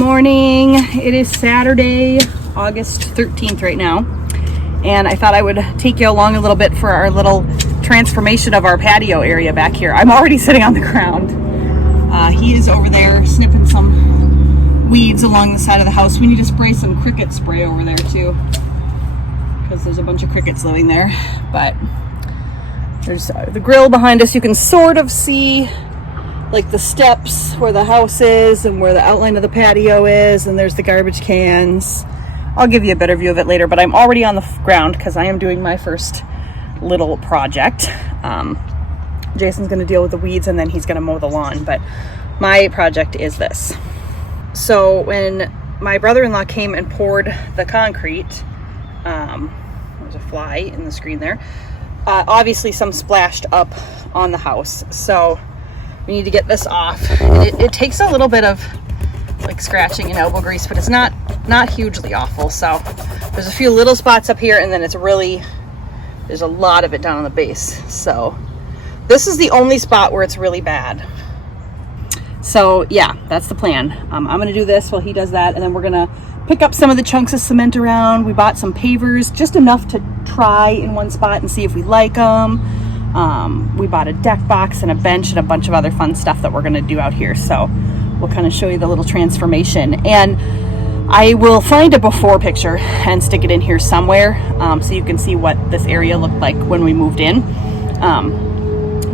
morning. It is Saturday, August 13th right now, and I thought I would take you along a little bit for our little transformation of our patio area back here. I'm already sitting on the ground. He is over there snipping some weeds along the side of the house. We need to spray some cricket spray over there too, because there's a bunch of crickets living there. But there's the grill behind us. You can sort of see like the steps where the house is and where the outline of the patio is, and there's the garbage cans. I'll give you a better view of it later, but I'm already on the ground because I am doing my first little project. Jason's going to deal with the weeds and then he's going to mow the lawn, but my project is this. So when my brother-in-law came and poured the concrete, there's a fly in the screen there, obviously some splashed up on the house, so we need to get this off. It takes a little bit of like scratching and elbow grease, but it's not hugely awful. So there's a few little spots up here, and then there's a lot of it down on the base. So this is the only spot where it's really bad. So yeah, that's the plan. I'm gonna do this while he does that, and then we're gonna pick up some of the chunks of cement around. We bought some pavers, just enough to try in one spot and see if we like them. We bought a deck box and a bench and a bunch of other fun stuff that we're going to do out here. So we'll kind of show you the little transformation, and I will find a before picture and stick it in here somewhere, so you can see what this area looked like when we moved in.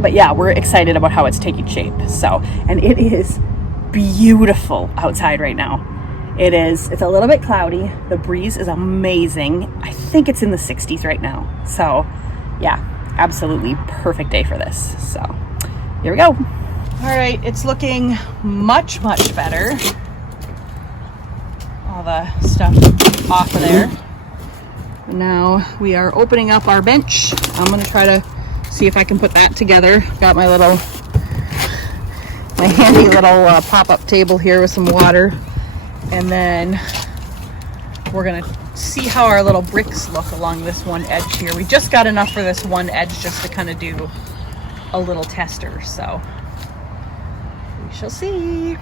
But yeah, we're excited about how it's taking shape. So, and it is beautiful outside right now. It's a little bit cloudy. The breeze is amazing. I think it's in the 60s right now. So yeah, absolutely perfect day for this. So here we go. All right, it's looking much better. All the stuff off of there. Now we are opening up our bench. I'm gonna try to see if I can put that together. Got my handy little pop-up table here with some water, and then we're gonna see how our little bricks look along this one edge here. We just got enough for this one edge just to kind of do a little tester, so we shall see.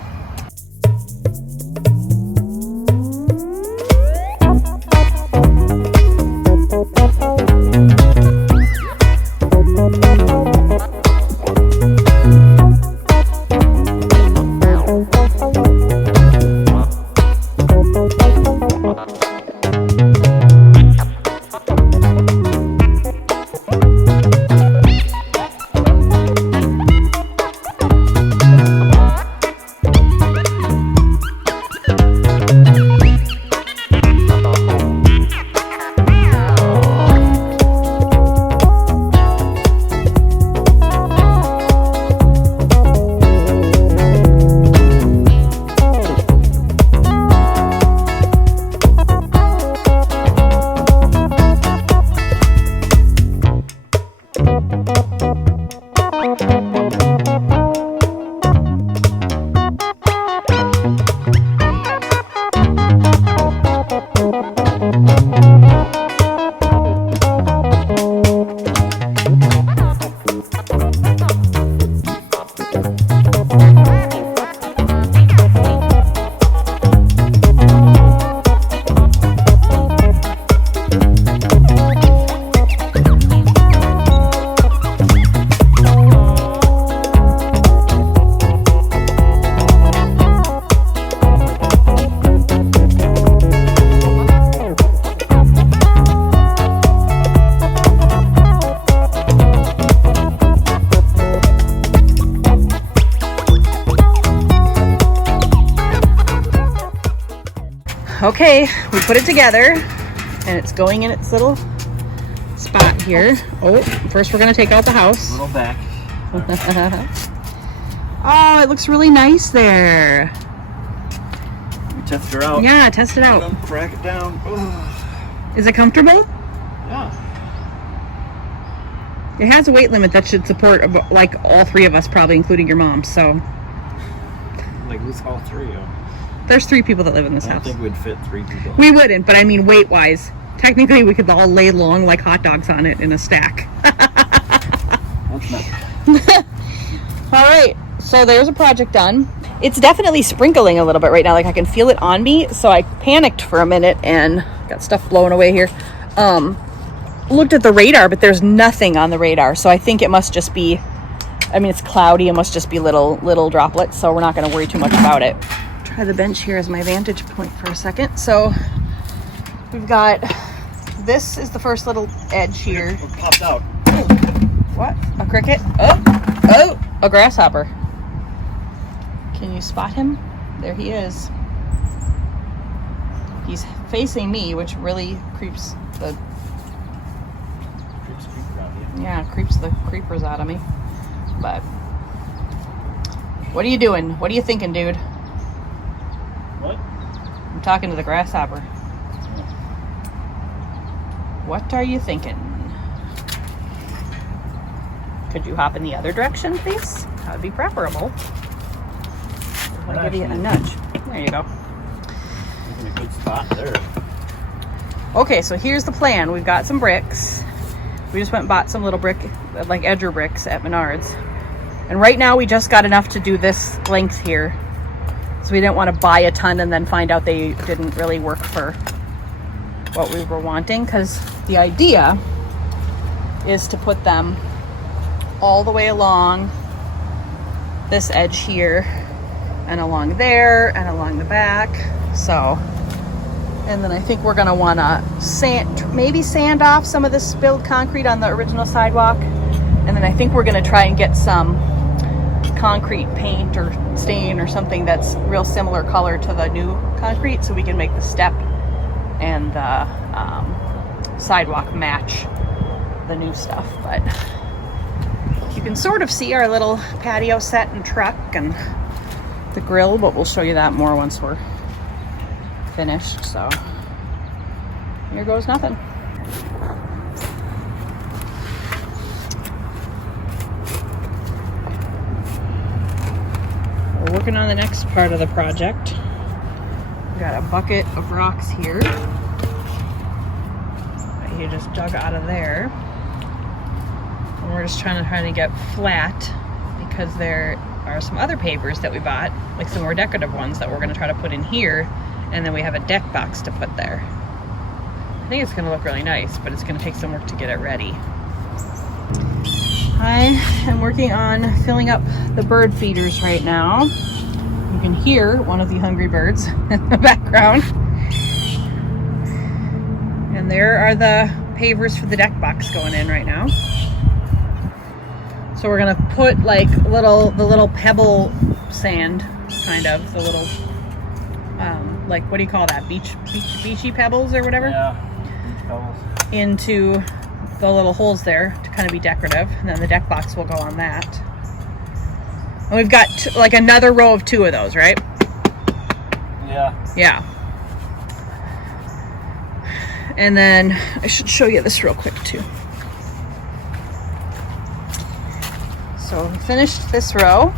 Okay, we put it together and it's going in its little spot here. Oh, first we're gonna take out the house. A little back. Oh, it looks really nice there. We test her out. Yeah, test it out. Crack it down. Ugh. Is it comfortable? Yeah. It has a weight limit that should support like all three of us, probably including your mom. So Like who's all three of them? there's 3 people that live in this I don't house. think we'd fit 3 people. We wouldn't, but I mean weight wise. Technically we could all lay long like hot dogs on it in a stack. That's not. All right, so there's a project done. It's definitely sprinkling a little bit right now. Like I can feel it on me. So I panicked for a minute and got stuff blowing away here. Looked at the radar, but there's nothing on the radar. So I think it must just be, I mean, it's cloudy. It must just be little droplets. So we're not going to worry too much about it. Try the bench here as my vantage point for a second. So we've got, this is the first little edge here. It popped out. What? A cricket? Oh, a grasshopper. Can you spot him? There he is. He's facing me, which really creeps the creepers out of me. But what are you doing? What are you thinking, dude? What? I'm talking to the grasshopper. What are you thinking? Could you hop in the other direction, please? That would be preferable. I'll give you a nudge. There you go. In a good spot there. Okay, so here's the plan. We've got some bricks. We just went and bought some little brick, like edger bricks at Menards. And right now we just got enough to do this length here. So we didn't want to buy a ton and then find out they didn't really work for what we were wanting. Because the idea is to put them all the way along this edge here and along there and along the back. So, and then I think we're gonna wanna maybe sand off some of the spilled concrete on the original sidewalk. And then I think we're gonna try and get some concrete paint or stain or something that's real similar color to the new concrete so we can make the step and the sidewalk match the new stuff. But you can sort of see our little patio set and truck and the grill, but we'll show you that more once we're finished. So here goes nothing. We're working on the next part of the project. We got a bucket of rocks here that you just dug out of there. And we're just trying to get flat because there are some other pavers that we bought, like some more decorative ones that we're going to try to put in here, and then we have a deck box to put there. I think it's going to look really nice, but it's going to take some work to get it ready. I am working on filling up the bird feeders right now. You can hear one of the hungry birds in the background. And there are the pavers for the deck box going in right now. So we're gonna put like the little pebble sand, kind of the little like, what do you call that? Beachy pebbles or whatever. Yeah, beach pebbles. Into the little holes there to kind of be decorative, and then the deck box will go on that. And we've got like another row of 2 of those, right? Yeah. And then I should show you this real quick too. So we finished this row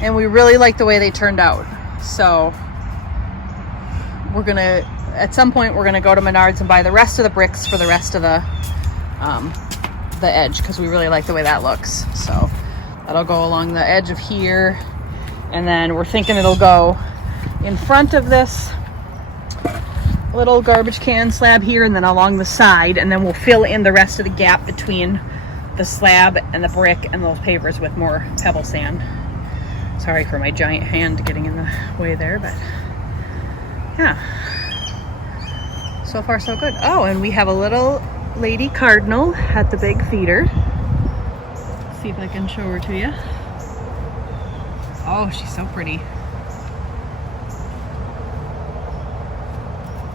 and we really like the way they turned out. So we're gonna, at some point we're gonna go to Menards and buy the rest of the bricks for the rest of the edge, because we really like the way that looks. So that'll go along the edge of here, and then we're thinking it'll go in front of this little garbage can slab here, and then along the side, and then we'll fill in the rest of the gap between the slab and the brick and those pavers with more pebble sand. Sorry for my giant hand getting in the way there, but yeah, so far so good. Oh, and we have a little lady cardinal at the big feeder. Let's see if I can show her to you. Oh, she's so pretty.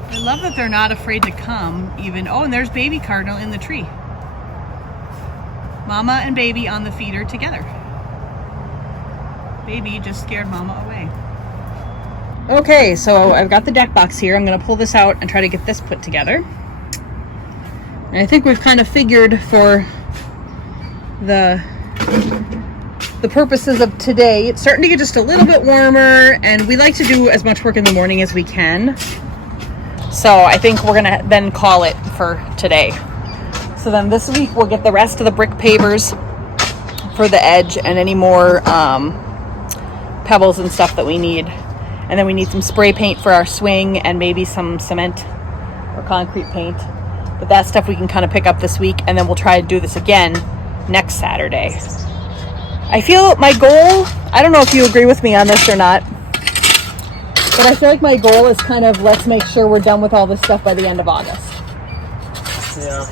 I love that they're not afraid to come even. Oh, and there's baby cardinal in the tree. Mama and baby on the feeder together. Baby just scared mama away. Okay, so I've got the deck box here. I'm gonna pull this out and try to get this put together. And I think we've kind of figured for the purposes of today, it's starting to get just a little bit warmer, and we like to do as much work in the morning as we can. So I think we're gonna then call it for today. So then this week we'll get the rest of the brick pavers for the edge and any more pebbles and stuff that we need. And then we need some spray paint for our swing and maybe some cement or concrete paint. But that stuff we can kind of pick up this week, and then we'll try to do this again next Saturday. I feel my goal, I don't know if you agree with me on this or not, but I feel like my goal is kind of, let's make sure we're done with all this stuff by the end of August. Yeah.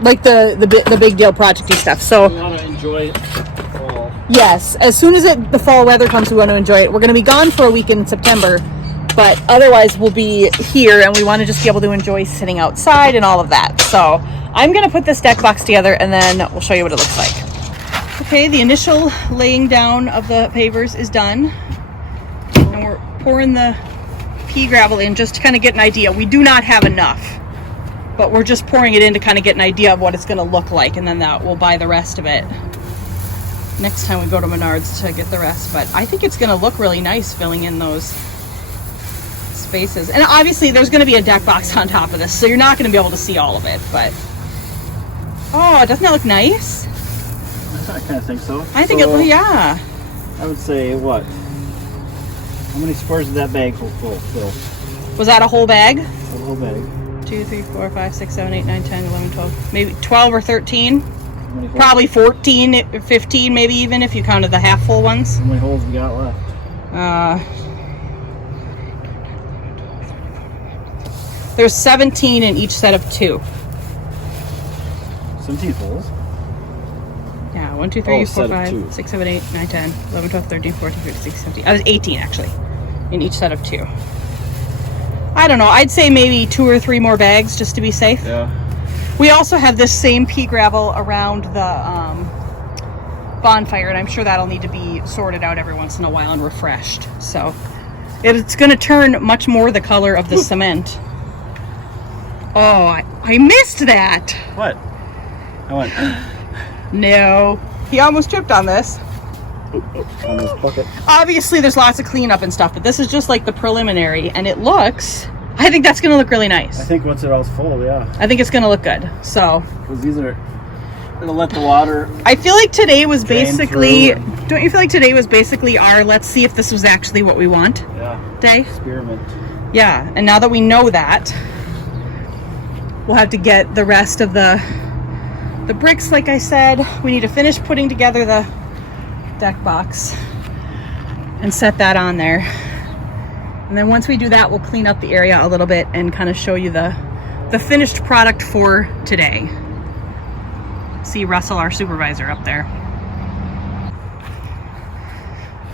Like the big deal projecty stuff. So We want to enjoy fall. yes, as soon as the fall weather comes, we want to enjoy it. We're going to be gone for a week in September, but otherwise we'll be here, and we want to just be able to enjoy sitting outside and all of that. So I'm going to put this deck box together, and then we'll show you what it looks like. Okay, the initial laying down of the pavers is done, and we're pouring the pea gravel in just to kind of get an idea. We do not have enough, but we're just pouring it in to kind of get an idea of what it's going to look like, and then that we'll buy the rest of it next time we go to Menards to get the rest. But I think it's going to look really nice filling in those spaces. And obviously there's going to be a deck box on top of this, so you're not going to be able to see all of it, but oh, doesn't that look nice? I kind of think so. I think yeah. I would say what? How many squares did that bag fill? Was that a whole bag? A whole bag. 2, 3, 4, 5, 6, 7, 8, 9, 10, 11, 12, maybe 12 or 13. How many holes? Probably 14, 15 maybe, even if you counted the half full ones. How many holes we got left? There's 17 in each set of 2. 17 holes? Yeah, 1, 2, 3, 4, set of 5, 2. 6, 7, 8, 9, 10, 11, 12, 13, 14, 15, 16, 17. I was 18 actually, in each set of 2. I don't know, I'd say maybe 2 or 3 more bags just to be safe. Yeah. We also have this same pea gravel around the bonfire, and I'm sure that'll need to be sorted out every once in a while and refreshed. So it's going to turn much more the color of the cement. Oh, I missed that. What? I went No, he almost tripped on this. on this bucket. Obviously there's lots of cleanup and stuff, but this is just like the preliminary, and it looks, I think that's going to look really nice. I think once it all's full, yeah. I think it's going to look good. So Because these are gonna let the water. I feel like today was drain basically, through. don't you feel like today was basically our let's see if this was actually what we want Yeah. day? Experiment. Yeah, and now that we know that, we'll have to get the rest of the bricks. Like I said, we need to finish putting together the deck box and set that on there. And then once we do that, we'll clean up the area a little bit and kind of show you the finished product for today. See Russell, our supervisor, up there.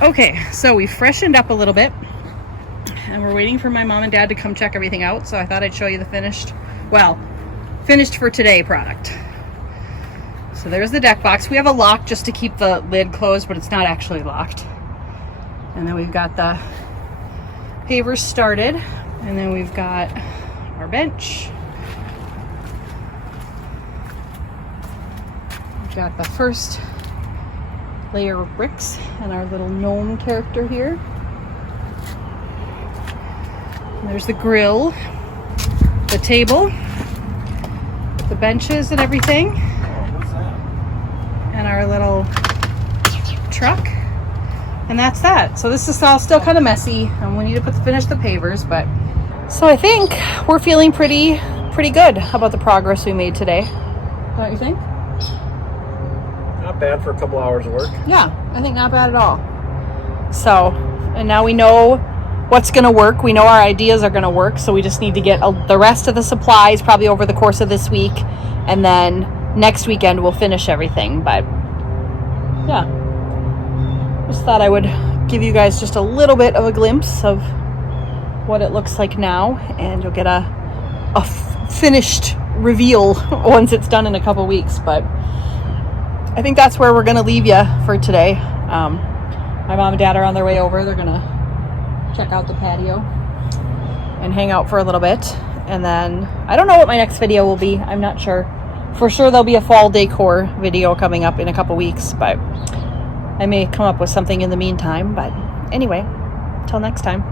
Okay, so we freshened up a little bit, and we're waiting for my mom and dad to come check everything out. So I thought I'd show you the finished for today product. So there's the deck box. We have a lock just to keep the lid closed, but it's not actually locked. And then we've got the pavers started, and then we've got our bench. We've got the first layer of bricks and our little gnome character here. And there's the grill, the table, the benches and everything, What's that? and our little truck. And that's that. So this is all still kind of messy, and we need to finish the pavers, but so I think we're feeling pretty good about the progress we made today. Don't you think? Not bad for a couple hours of work. Yeah, I think not bad at all. So, and now we know what's going to work. We know our ideas are going to work, so we just need to get the rest of the supplies probably over the course of this week, and then next weekend we'll finish everything. But yeah, just thought I would give you guys just a little bit of a glimpse of what it looks like now, and you'll get a finished reveal once it's done in a couple weeks. But I think that's where we're going to leave you for today. My mom and dad are on their way over. They're going to check out the patio and hang out for a little bit. And then I don't know what my next video will be. I'm not sure. For sure there'll be a fall decor video coming up in a couple weeks, but I may come up with something in the meantime. But anyway, till next time.